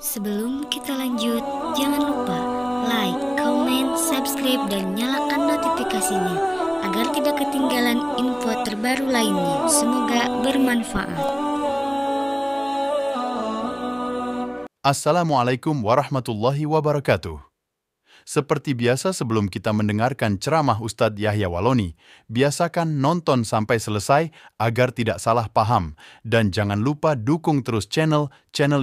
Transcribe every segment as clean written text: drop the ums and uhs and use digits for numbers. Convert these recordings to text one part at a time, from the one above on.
Sebelum kita lanjut, jangan lupa like, comment, subscribe, dan nyalakan notifikasinya agar tidak ketinggalan info terbaru lainnya. Semoga bermanfaat. Assalamualaikum warahmatullahi wabarakatuh. Seperti biasa sebelum kita mendengarkan ceramah Ustadz Yahya Waloni, biasakan nonton sampai selesai agar tidak salah paham. Dan jangan lupa dukung terus channel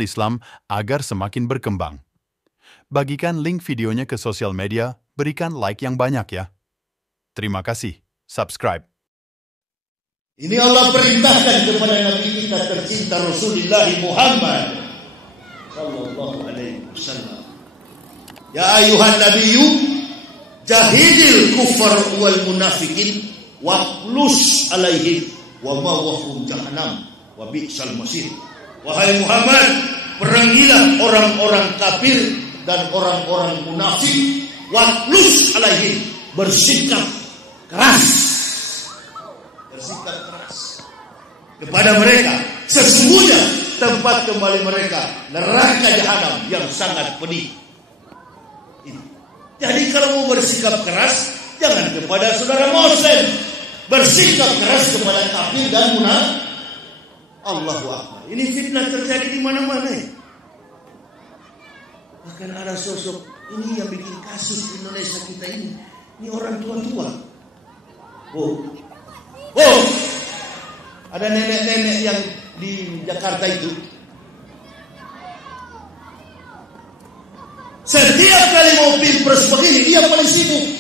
Islam agar semakin berkembang. Bagikan link videonya ke sosial media, berikan like yang banyak ya. Terima kasih. Subscribe. Ini Allah perintahkan kepada Nabi kita tercinta Rasulullah Muhammad sallallahu alaihi wasallam. Ya ayuhan nabiyyu jahidil kufar wal munafikin waqlus alaihim wa mawahum jahannam wa bi'sal masir. Wahai Muhammad, perangilah orang-orang kafir dan orang-orang munafik, waqlus alaihim, bersikap keras kepada mereka. Sesungguhnya tempat kembali mereka neraka jahanam yang sangat pedih. Jadi kalau mau bersikap keras, jangan kepada saudara muslim, bersikap keras kepada kafir dan munafik. Allahu Akbar. Ini fitnah terjadi di mana-mana. Bahkan ada sosok ini yang bikin kasus Indonesia kita ini. Ini orang tua-tua. Oh, ada nenek-nenek yang di Jakarta itu. Setiap kali mau pilpres begini, dia paling sibuk.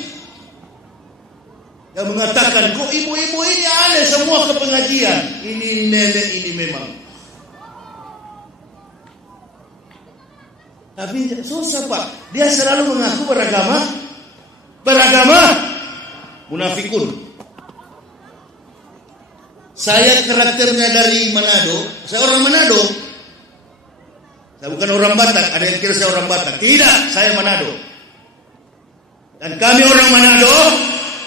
Yang mengatakan, kok ibu-ibu ini aneh semua ke pengajian. Ini nenek ini memang. Tapi susah Pak. Dia selalu mengaku beragama munafikun. Saya karakternya dari Manado. Saya orang Manado. Saya bukan orang Batak. Ada yang kira saya orang Batak. Tidak, saya Manado. Dan kami orang Manado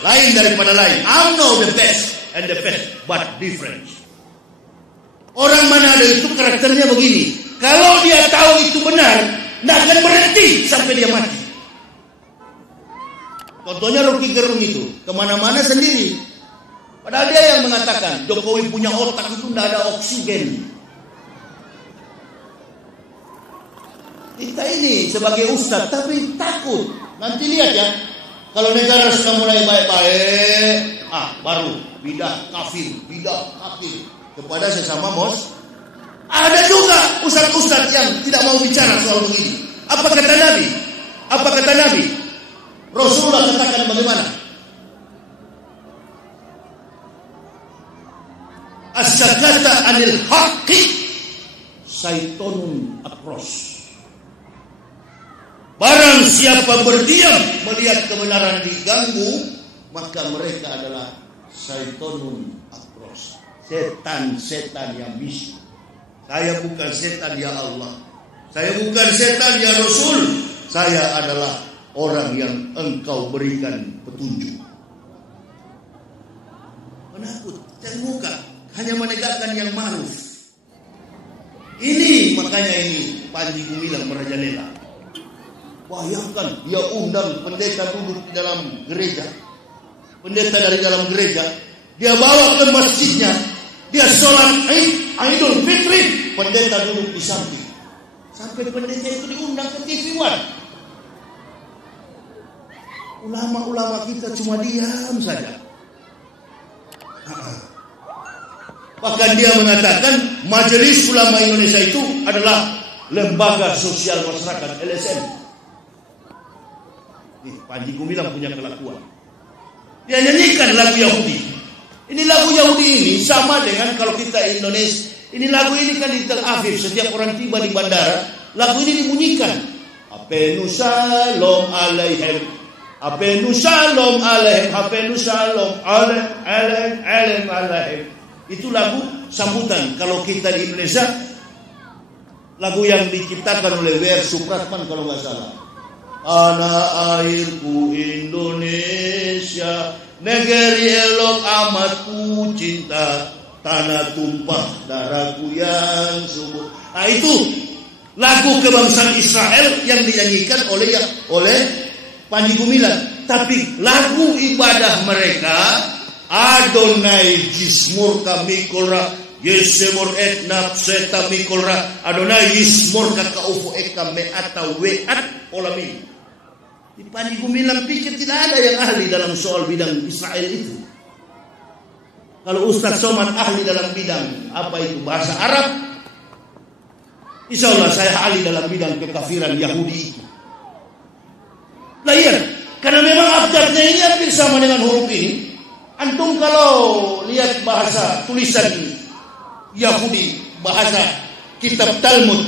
lain daripada lain. I know the best and the best, but different. Orang Manado itu karakternya begini. Kalau dia tahu itu benar, tidak akan berhenti sampai dia mati. Contohnya Rocky Gerung itu, kemana-mana sendiri. Padahal dia yang mengatakan Jokowi punya otak itu tidak ada oksigen. Kita ini sebagai ustaz tapi takut. Nanti lihat ya, kalau negara sudah mulai baik-baik, baru bidah kafir kepada sesama bos. Ada juga ustaz-ustaz yang tidak mau bicara soal begini. Apa kata Nabi? Rasulullah katakan bagaimana? As-sakata anil haqqi syaitonun akros. Barang siapa berdiam melihat kebenaran diganggu, maka mereka adalah syaitonun akros. Setan-setan yang bisu. Saya bukan setan ya Allah. Saya bukan setan ya Rasul. Saya adalah orang yang engkau berikan petunjuk. Penakut, terbuka, hanya menegakkan yang ma'ruf. Ini makanya ini Panji Gumilang merajalela. Bayangkan dia undang pendeta duduk di dalam gereja. Pendeta dari dalam gereja, dia bawa ke masjidnya. Dia sholat Idul Fitri, pendeta duduk di samping. Sampai pendeta itu diundang ke TV One. Ulama-ulama kita cuma diam saja. Bahkan dia mengatakan Majelis Ulama Indonesia itu adalah lembaga sosial masyarakat, LSM. Panji Gumilang punya kelakuan. Dia nyanyikan lagu Yahudi. Ini lagu Yahudi ini sama dengan kalau kita Indonesia. Ini lagu ini kan di Tel Aviv. Setiap orang tiba di bandara, lagu ini dibunyikan. Apenu shalom alaihim. Apenu shalom alaihim. Apenu shalom alaihim. Itu lagu sambutan. Kalau kita di Indonesia, lagu yang diciptakan oleh W.R. Supratman kalau nggak salah. Tanah airku Indonesia, negeri elok amat ku cinta, tanah tumpah darahku yang subur. Nah itu lagu kebangsaan Israel yang dinyanyikan oleh Panji Gumilang. Tapi lagu ibadah mereka, Adonai Jismur kami kolra, Yesemur et nafseta mikolra, Adonai Jismur kakaufu eka me'ata we'at olami. Di Panji Gumilang pikir tidak ada yang ahli dalam soal bidang Israel itu. Kalau Ustaz Somad ahli dalam bidang apa itu bahasa Arab, insya Allah saya ahli dalam bidang kekafiran Yahudi itu. Nah iya, karena memang abjadnya ini hampir sama dengan huruf ini. Antum kalau lihat bahasa tulisan Yahudi, bahasa kitab Talmud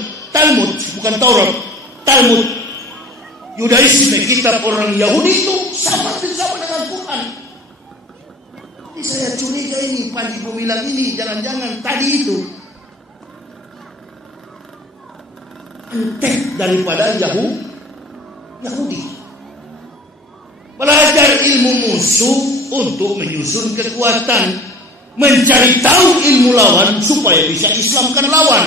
bukan Taurat, Talmud, Yudaisme, kitab orang Yahudi itu sama dengan Quran. Jadi saya curiga ini Panji Gumilang ini jangan-jangan tadi itu antek daripada Yahudi. Belajar ilmu musuh untuk menyusun kekuatan, mencari tahu ilmu lawan supaya bisa Islamkan lawan.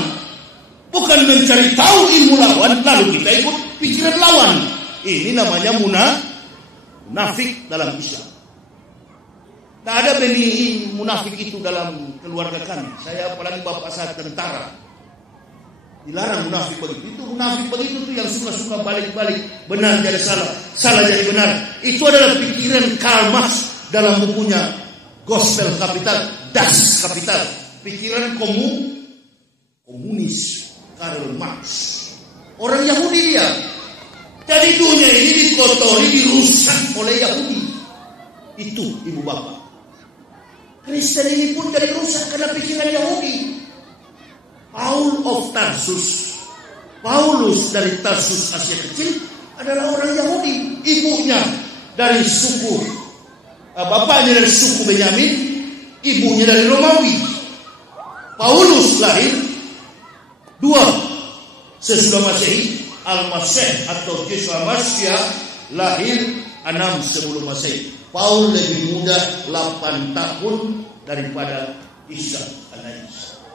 Bukan mencari tahu ilmu lawan lalu kita ikut pikiran lawan. Ini namanya munafik dalam Islam. Tidak ada benih munafik itu dalam keluarga kami. Saya apalagi bapak saya tentara. Dilarang munafik begitu. Itu munafik begitu tuh yang suka-suka balik-balik, benar jadi salah, salah jadi benar. Itu adalah pikiran Karl Marx dalam bukunya Gospel Capital, Das Kapital. Pikiran komunis Karl Marx. Orang Yahudi dia. Jadi dunia ini dikotori, dirusak oleh Yahudi. Itu ibu bapak. Kristen ini pun jadi rusak karena pikiran Yahudi. Paulus dari Tarsus Asia Kecil adalah orang Yahudi. Ibunya dari suku, bapaknya dari suku Benyamin, ibunya dari Romawi. Paulus lahir 2 sesudah Masehi. Al-Masih atau Yesus Masya lahir 6 sebelum Masehi. Paul lebih muda 8 tahun daripada Isa alaihissalam.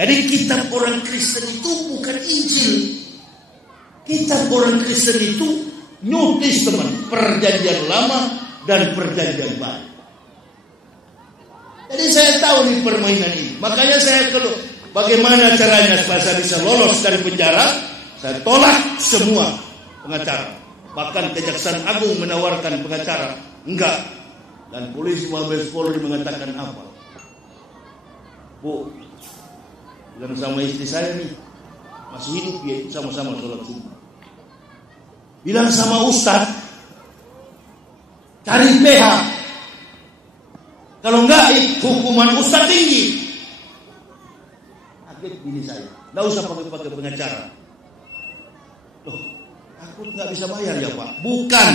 Jadi kitab orang Kristen itu bukan Injil. Kitab orang Kristen itu New Testament, perjanjian lama dan perjanjian baru. Jadi saya tahu nih permainan ini. Makanya saya kalau bagaimana caranya supaya saya bisa lolos dari penjara, saya tolak semua pengacara. Bahkan Kejaksaan Agung menawarkan pengacara, enggak. Dan polisi Mabes Polri mengatakan apa? Bu, bilang sama istri saya nih, masih hidup ya, sama-sama sholat subuh. Bilang sama Ustaz, cari PH. Kalau enggak, hukuman Ustaz tinggi. Kaget bini saya, enggak usah pakai pengacara. Loh, aku nggak bisa bayar ya Pak? Bukan.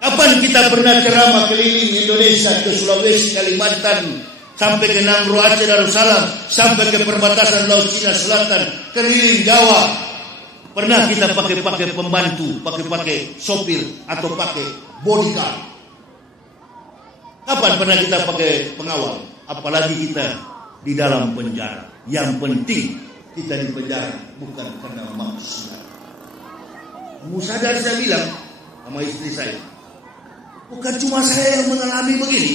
Kapan kita pernah ceramah keliling Indonesia ke Sulawesi, Kalimantan, sampai ke Nangro, Aceh, Darussalam, sampai ke perbatasan Laut Cina Selatan, keliling Jawa. Pernah kita pakai pembantu, pakai sopir atau pakai bodyguard? Kapan pernah kita pakai pengawal? Apalagi kita di dalam penjara. Yang penting kita di penjara bukan karena maksiat. Kamu sadar saya bilang sama istri saya, bukan cuma saya yang mengalami begini.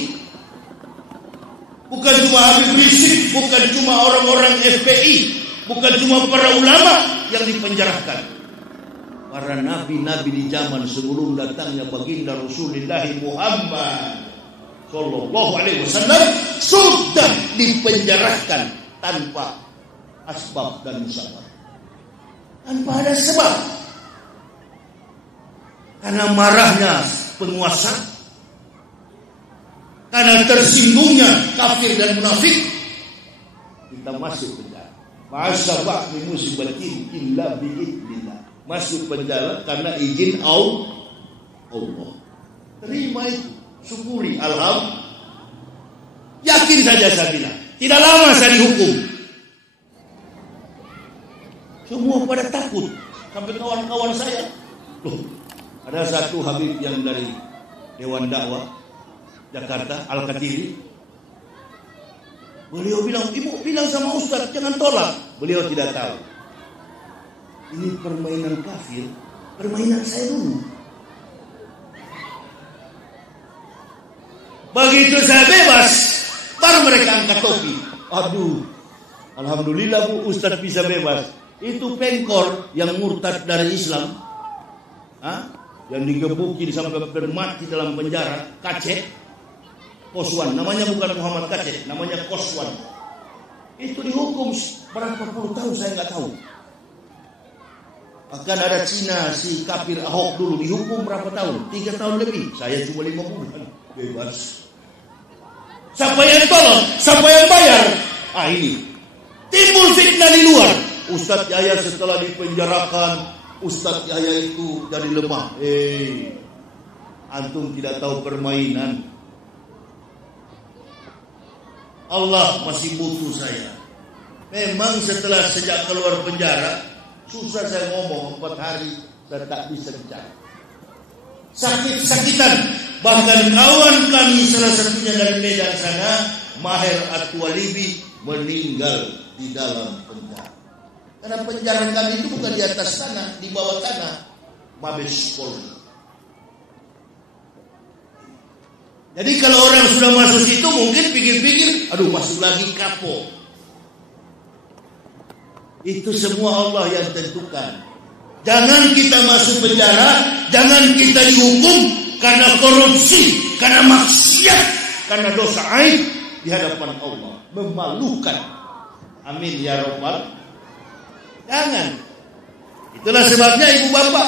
Bukan cuma Habib Rizik, bukan cuma orang-orang FPI, bukan cuma para ulama yang dipenjarakan. Para nabi-nabi di zaman sebelum datangnya baginda Rasulullah Muhammad Sallallahu Alaihi Wasallam sudah dipenjarakan tanpa asbab dan musabab, tanpa ada sebab. Karena marahnya penguasa, karena tersinggungnya kafir dan munafik, kita masuk penjara. Ma'asabah min musibatin illa bi'idnillah. Masuk penjara karena izin Allah. Terima itu, syukuri, alhamdulillah. Yakin saja saya bilang, tidak lama saya dihukum. Semua pada takut. Sampai kawan-kawan saya, loh, ada satu Habib yang dari Dewan Dakwah Jakarta, Al-Katiri, Beliau bilang, ibu bilang sama Ustaz, jangan tolak. Beliau tidak tahu. Ini permainan kafir, permainan saya dulu. Begitu saya bebas, baru mereka angkat topi. Aduh, alhamdulillah Bu, Ustaz bisa bebas. Itu pengkor yang murtad dari Islam, yang digebukin sampai mati dalam penjara, Kacet, Koswan. Namanya bukan Muhammad Kacet, namanya Koswan. Itu dihukum berapa puluh tahun saya nggak tahu. Akan ada Cina, si kafir Ahok dulu dihukum berapa tahun? 3 tahun lebih. Saya cuma 5 bulan bebas. Siapa yang tolong? Siapa yang bayar? Ini timbul fitnah di luar. Ustadz Yahya setelah dipenjarakan, Ustadz Yahya itu jadi lemah. Antum tidak tahu permainan. Allah masih butuh saya. Memang sejak keluar penjara, susah saya ngomong 4 hari, saya tak bisa bicara. Sakit-sakitan. Bahkan kawan kami salah satunya dari Medan sana, Maher At-Tuwalibi, meninggal di dalam penjara. Karena penjara kami itu bukan di atas tanah, di bawah tanah, Mabes Polri. Jadi kalau orang sudah masuk situ mungkin pikir-pikir, aduh masuk lagi kapok. Itu semua Allah yang tentukan. Jangan kita masuk penjara, jangan kita dihukum karena korupsi, karena maksiat, karena dosa aib di hadapan Allah. Memalukan. Amin ya Rabbal. Jangan. Itulah sebabnya ibu bapak,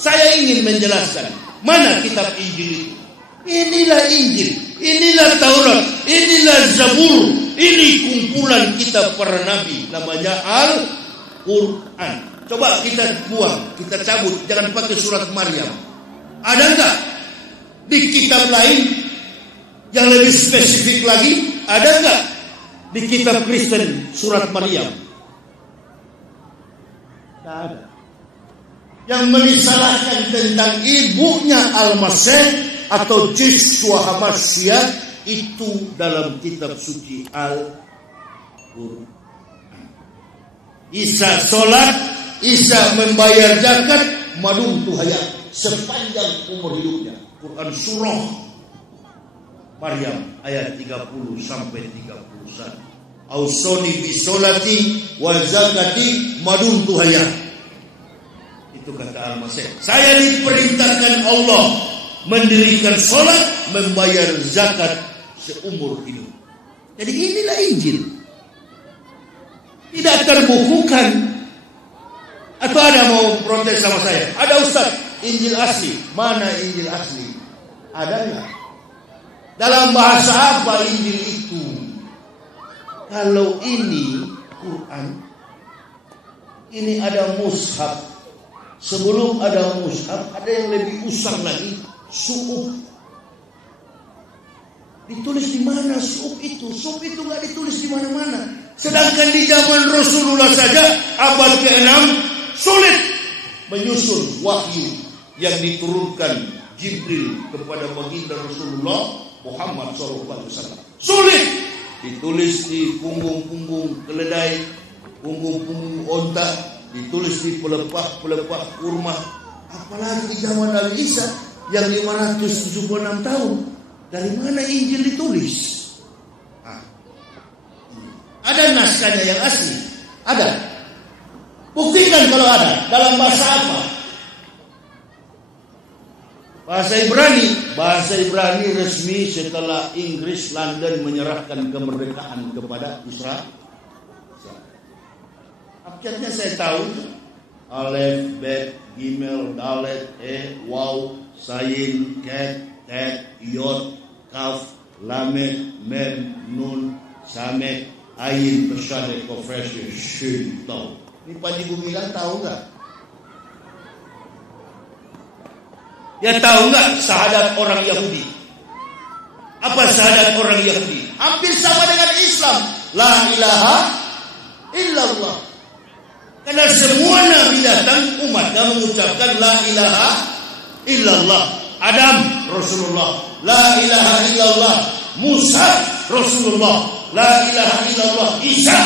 saya ingin menjelaskan mana kitab Injil itu. Inilah Injil, inilah Taurat, inilah Zabur, ini kumpulan kitab para nabi, namanya Al-Quran. Coba kita buang, kita cabut, jangan pakai surat Maryam. Ada enggak di kitab lain yang lebih spesifik lagi? Ada enggak di kitab Kristen surat Maryam? Tidak ada. Yang merisalahkan tentang ibunya Al-Masih atau Yeshua HaMashiach itu dalam kitab suci Al-Quran. Isa sholat, Isa membayar zakat, madum tuhaya sepanjang umur hidupnya. Quran surah Maryam ayat 30 sampai 31. Ausoni bisolati wa zakati madum tuhaya. Itu kata Al-Masih. Saya diperintahkan Allah mendirikan sholat, membayar zakat seumur hidup. Jadi inilah Injil. Tidak terbukukan. Atau ada mau protes sama saya? Ada Ustaz, Injil asli. Mana Injil asli? Ada nggak? Dalam bahasa apa Injil itu? Kalau ini Quran, ini ada mushaf. Sebelum ada mushaf, ada yang lebih usang lagi, su'ub. Ditulis di mana su'ub itu? Su'ub itu nggak ditulis di mana-mana. Sedangkan di zaman Rasulullah saja abad ke-6 sulit menyusun wahyu yang diturunkan Jibril kepada baginda Rasulullah Muhammad SAW. Sulit ditulis di punggung-punggung keledai, punggung-punggung onta, ditulis di pelepah-pelepah kurma. Apalagi di zaman Nabi Isa yang 576 tahun. Dari mana Injil ditulis? Ada naskahnya yang asli? Ada. Buktikan kalau ada. Dalam bahasa apa? Bahasa Ibrani. Bahasa Ibrani resmi setelah Inggris London menyerahkan kemerdekaan kepada Israel. Abjadnya saya tahu. Alef, Bet, Gimel, Dalet, Waw, Sayin, Ket, Tet, Yod, Kaf, Lamet, Mem, Nun, Samet, Ain, Tersyadek, Kofresh, Shin, Tau. Ini Panji Gumilang tahu nggak? Ya tahu nggak syahadat orang Yahudi? Apa syahadat orang Yahudi? Hampir sama dengan Islam. La ilaha illallah. Karena semua nabi datang umatnya mengucapkan la ilaha illallah. Adam Rasulullah, la ilaha illallah. Musa Rasulullah, la ilaha illallah Isa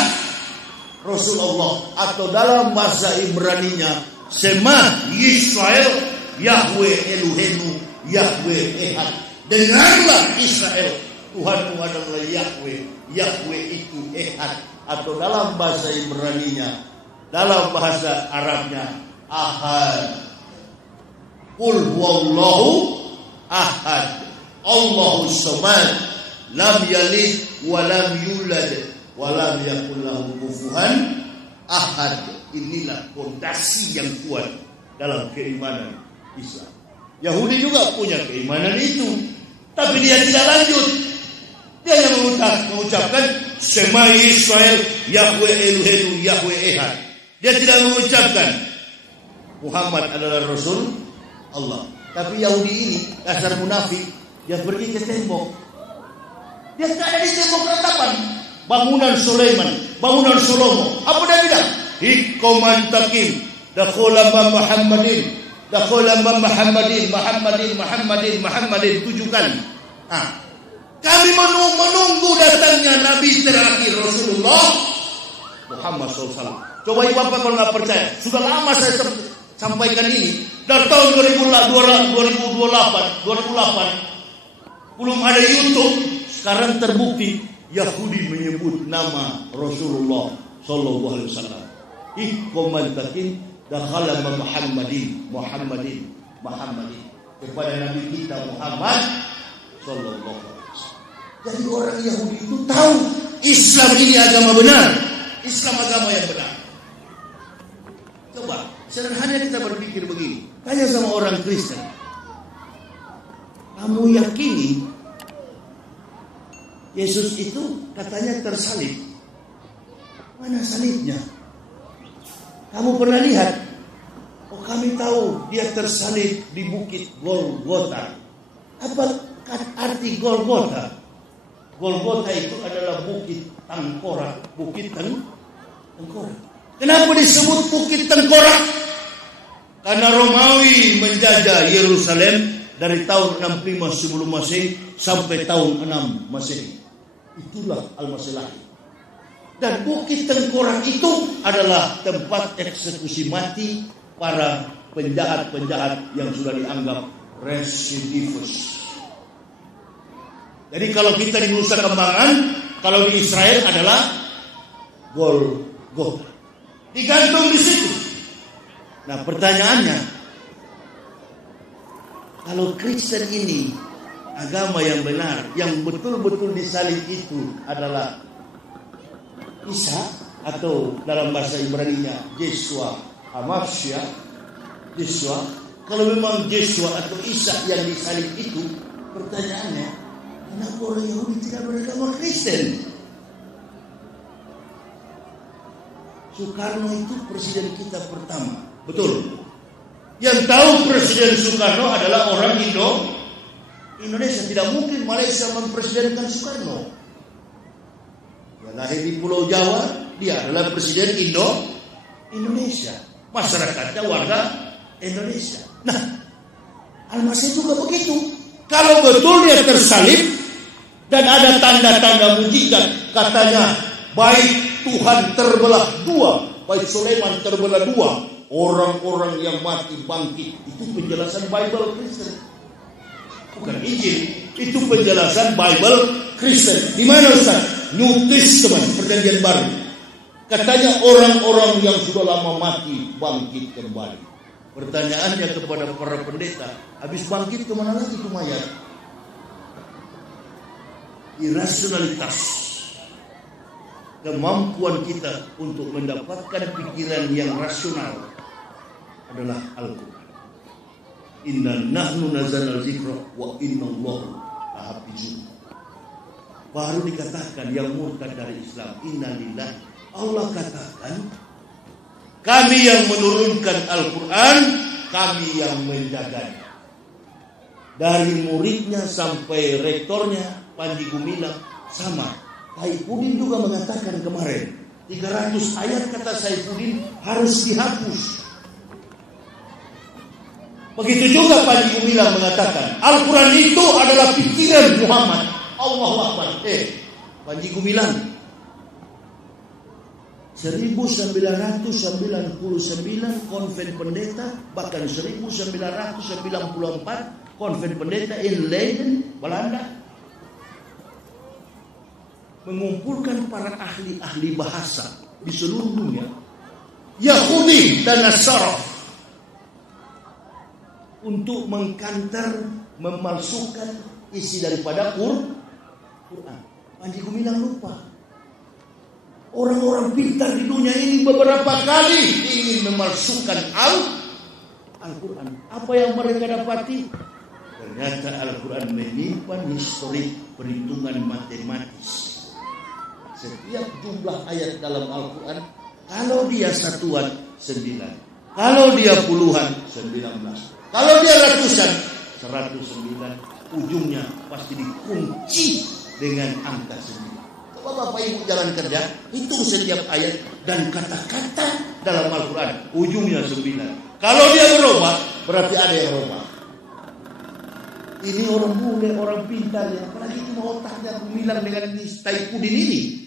Rasulullah, atau dalam bahasa Ibraninya Shema Yisrael Yahweh Elohenu Yahweh Ehad. Dengarlah Israel, Tuhanmu adalah Yahweh, Yahweh itu Ehad. Atau dalam bahasa Ibraninya, dalam bahasa Arabnya Ahad. Qul huwallahu ahad, Allahus samad, lam yalid wa lam yulad wa lam yakul lahu kufuwan ahad. Inilah fondasi yang kuat dalam keimanan Islam. Yahudi juga punya keimanan itu, tapi dia tidak lanjut. Dia hanya mengucapkan Shema Yisrael Yahweh Elohenu Yahweh Ehad. Dia tidak mengucapkan Muhammad adalah Rasul Allah. Tapi Yahudi ini dasar munafik, dia pergi ke tembok. Dia tak ada di tembok ratapan. Bangunan Sulaiman, bangunan Solomo. Apa dia bilang? Hikoman takim, dakhola Muhammadin, dakhola Muhammadin, Muhammadin 7 kali. Kami menunggu datangnya Nabi terakhir Rasulullah Muhammad SAW. Coba ibu bapak kalau nggak percaya, sudah lama saya sampaikan ini. Dari tahun 2008 belum ada YouTube. Sekarang terbukti Yahudi menyebut nama Rasulullah Sallallahu Alaihi Wasallam. Ikomantakin dakhala Muhammadin kepada Nabi kita Muhammad Sallallahu Alaihi Wasallam. Jadi orang Yahudi itu tahu Islam ini agama benar, Islam agama yang benar. Coba sederhana kita berpikir begini, tanya sama orang Kristen, kamu yakini Yesus itu katanya tersalib? Mana salibnya? Kamu pernah lihat? Oh, kami tahu dia tersalib di bukit Golgota. Apa arti Golgota? Golgota itu adalah bukit tengkorak, bukit tengkorak. Kenapa disebut bukit tengkorak? Karena Romawi menjajah Yerusalem dari tahun 65 sebelum Masehi sampai tahun 6 Masehi. Itulah Al-Masih. Dan bukit tengkorak itu adalah tempat eksekusi mati para penjahat-penjahat yang sudah dianggap residivus. Jadi kalau kita di Nusa Kambangan, kalau di Israel adalah Golgota. Digantung di situ. Nah, pertanyaannya, kalau Kristen ini agama yang benar, yang betul-betul disalib itu adalah Isa, atau dalam bahasa Ibraninya Yeshua Hamashiach, Yeshua. Kalau memang Yeshua atau Isa yang disalib itu, pertanyaannya, kenapa orang Yahudi tidak beragama Kristen? Soekarno itu presiden kita pertama, betul. Yang tahu Presiden Soekarno adalah orang Indonesia. Tidak mungkin Malaysia mempresidenkan Soekarno. Dia lahir di Pulau Jawa, dia adalah presiden Indonesia. Masyarakatnya warga Indonesia. Nah, Al-Masih juga begitu. Kalau betul dia tersalib dan ada tanda-tanda mujizat, katanya baik Tuhan terbelah dua, baik Sulaiman terbelah dua, orang-orang yang mati bangkit. Itu penjelasan Bible Kristen, bukan Injil. Itu penjelasan Bible Kristen. Di mana Ustaz? New Testament, Perjanjian Baru. Katanya orang-orang yang sudah lama mati bangkit kembali. Pertanyaannya kepada para pendeta, habis bangkit kemana lagi itu mayat? Irasionalitas, kemampuan kita untuk mendapatkan pikiran yang rasional adalah Al-Quran. Inna nahnu nazzalna dzikra wa inna Allaha lahafizun. Baru dikatakan yang murtad dari Islam, innalillahi. Allah katakan, kami yang menurunkan Al-Quran, kami yang menjaganya. Dari muridnya sampai rektornya, Panji Gumilang, sama. Saifuddin juga mengatakan kemarin, 300 ayat kata Saifuddin harus dihapus. Begitu juga Panji Gumilang mengatakan, Al-Quran itu adalah pikiran Muhammad. Allahu Akbar. Panji Gumilang 1999 Konven Pendeta, bahkan 1994 Konven Pendeta in Leiden, Belanda, mengumpulkan para ahli-ahli bahasa di seluruh dunia, Yahudi dan Nasara, untuk mengkantar, memalsukan isi daripada Quran. Panji Gumilang lupa. Orang-orang pintar di dunia ini beberapa kali ingin memalsukan Al-Quran. Apa yang mereka dapati? Ternyata Al-Quran menyimpan histori perhitungan matematis. Setiap jumlah ayat dalam Al-Quran, kalau dia satuan 9, kalau dia puluhan 19, kalau dia ratusan 109, ujungnya pasti dikunci dengan angka 9. Bapak Ibu jalan kerja, hitung setiap ayat dan kata-kata dalam Al-Quran, ujungnya 9. Kalau dia berubah, berarti ada yang berubah. Ini orang muda, orang pintar, apalagi cuma otaknya Gumilang dengan Taifudin ini.